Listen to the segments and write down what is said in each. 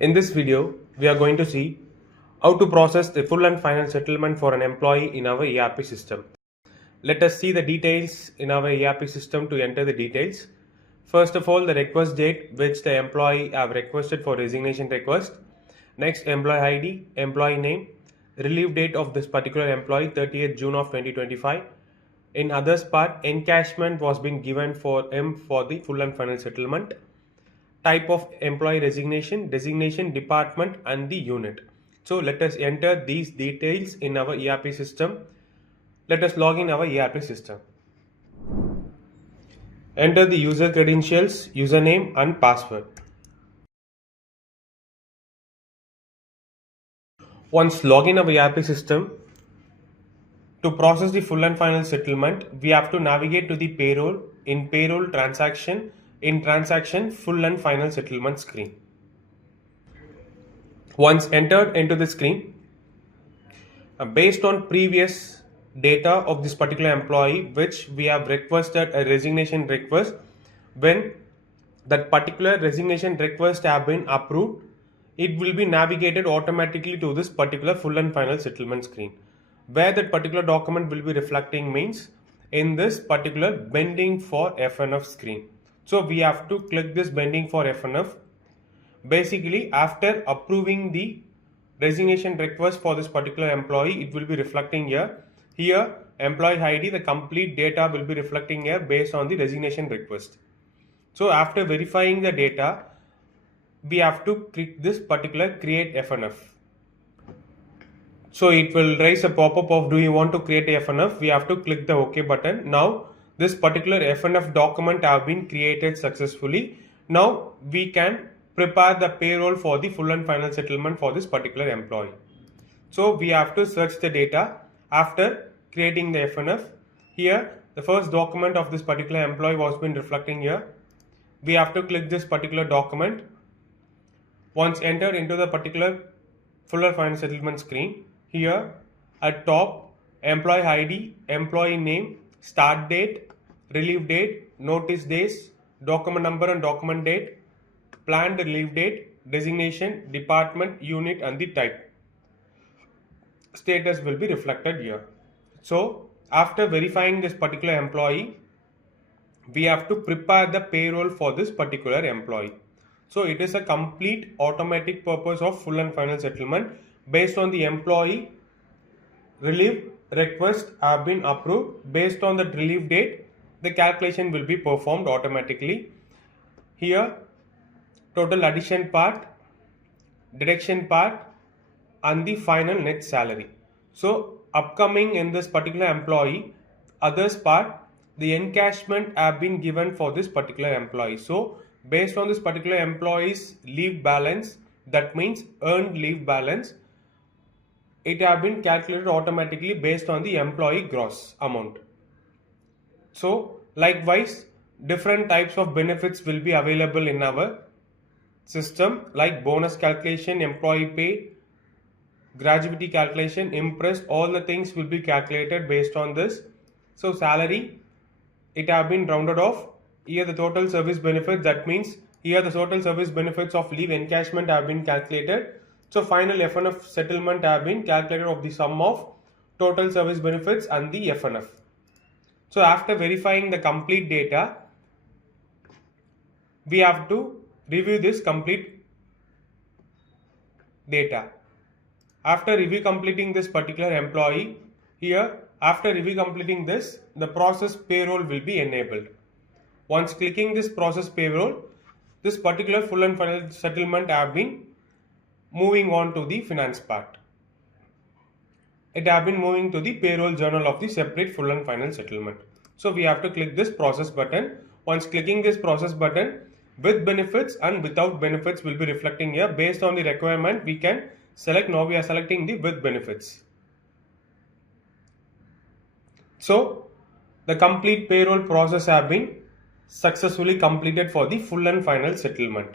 In this video, we are going to see how to process the full and final settlement for an employee in our ERP system. Let us see the details in our ERP system to enter the details. First of all, the request date which the employee have requested for resignation request. Next, employee ID, employee name, relief date of this particular employee 30th June of 2025. In others part, encashment was being given for him for the full and final settlement. Type of employee resignation, designation, department and the unit. So let us enter these details in our ERP system. Let us log in our ERP system. Enter the user credentials, username and password. Once log in our ERP system, to process the full and final settlement, we have to navigate to the payroll, in payroll transaction, in transaction full and final settlement screen. Once entered into the screen, based on previous data of this particular employee which we have requested a resignation request, when that particular resignation request have been approved, it will be navigated automatically to this particular full and final settlement screen. Where that particular document will be reflecting means in this particular bending for FNF screen. So we have to click this bending for FNF. Basically, after approving the resignation request for this particular employee, it will be reflecting here. Here, employee ID, the complete data will be reflecting here based on the resignation request. So after verifying the data, we have to click this particular create FNF. So it will raise a pop-up of do you want to create a FNF? We have to click the OK button. Now this particular FNF document have been created successfully. Now we can prepare the payroll for the full and final settlement for this particular employee. So we have to search the data after creating the FNF. Here the first document of this particular employee was been reflecting here. We have to click this particular document. Once entered into the particular full and final settlement screen, here at top, employee ID, employee name, start date, relief date, notice days, document number and document date, planned relief date, designation, department, unit and the type. Status will be reflected here. So after verifying this particular employee, we have to prepare the payroll for this particular employee. So it is a complete automatic purpose of full and final settlement based on the employee relief request have been approved. Based on the relief date, the calculation will be performed automatically. Here, total addition part, deduction part and the final net salary. So upcoming in this particular employee, others part, the encashment have been given for this particular employee. So based on this particular employee's leave balance, that means earned leave balance, it have been calculated automatically based on the employee gross amount. So likewise, different types of benefits will be available in our system like bonus calculation, employee pay, gratuity calculation, impress, all the things will be calculated based on this. So salary, it have been rounded off. Here the total service benefits, that means here the total service benefits of leave encashment have been calculated. So final FNF settlement have been calculated of the sum of total service benefits and the FNF. So after verifying the complete data, we have to review this complete data. After review completing this particular employee, here after review completing this, the process payroll will be enabled. Once clicking this process payroll, this particular full and final settlement have been moving on to the finance part. It have been moving to the payroll journal of the separate full and final settlement. So we have to click this process button. Once clicking this process button, with benefits and without benefits will be reflecting here. Based on the requirement, we can select. Now we are selecting the with benefits. So the complete payroll process have been successfully completed for the full and final settlement.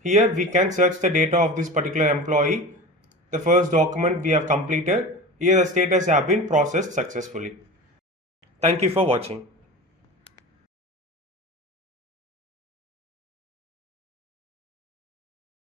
Here we can search the data of this particular employee. The first document we have completed. Here the status have been processed successfully. Thank you for watching.